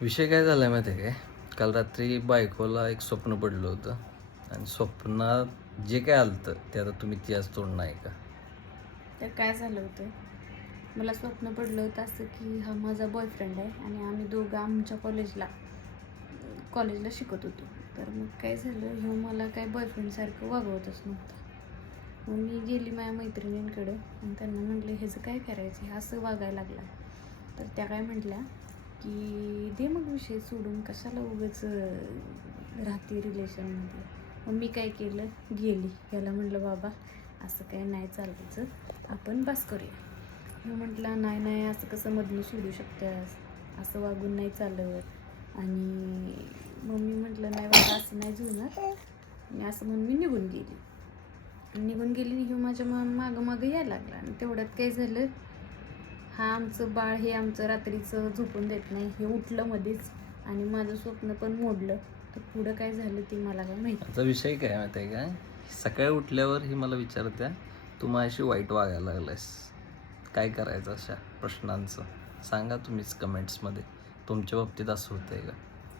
विषय काय झाला आहे माहिती आहे काय? काल रात्री बायकोला एक स्वप्न पडलं होतं आणि स्वप्नात जे काय आलं होतं ते आता तुम्ही ती आज तोडणं आहे का? तर काय झालं होतं, मला स्वप्न पडलं होतं असं की हा माझा बॉयफ्रेंड आहे आणि आम्ही दोघं आमच्या कॉलेजला शिकत होतो. तर मग काय झालं, ह्यो मला काय बॉयफ्रेंडसारखं वागवतच नव्हता. मग मी गेली माझ्या मैत्रिणींकडे आणि त्यांना म्हटलं ह्याचं काय करायचं, हे असं वागायला लागला. तर त्या काय म्हटल्या की दे मग विषय सोडून, कशाला उगाच राहते रिलेशनमध्ये. मग मी काय केलं, गेली याला म्हटलं बाबा असं काय नाही चालायचं, आपण बस करूया. मी म्हटलं नाही नाही, असं कसं मधनं सोडू शकतेस, असं वागून नाही चालत. आणि मग मी म्हटलं नाही बाबा असं नाही जुळणार, आणि असं म्हणून मी निघून गेली. ह्यो माझ्या मागं मागं यायला लागला. आणि तेवढ्यात काय झालं, हा आमचं बाळ हे आमचं रात्रीचं झोपून देत नाही, हे उठलं मध्येच आणि माझं स्वप्न पण मोडलं. तर पुढं काय झालं ते मला काय माहिती. आता विषय काय माहिती आहे का? सकाळी उठल्यावर ही मला विचारत्या तू माझ्याशी वाईट वागायला लागलायस, काय करायचं अशा प्रश्नांचं? सांगा तुम्हीच कमेंट्समध्ये, तुमच्या बाबतीत असं होतंय का?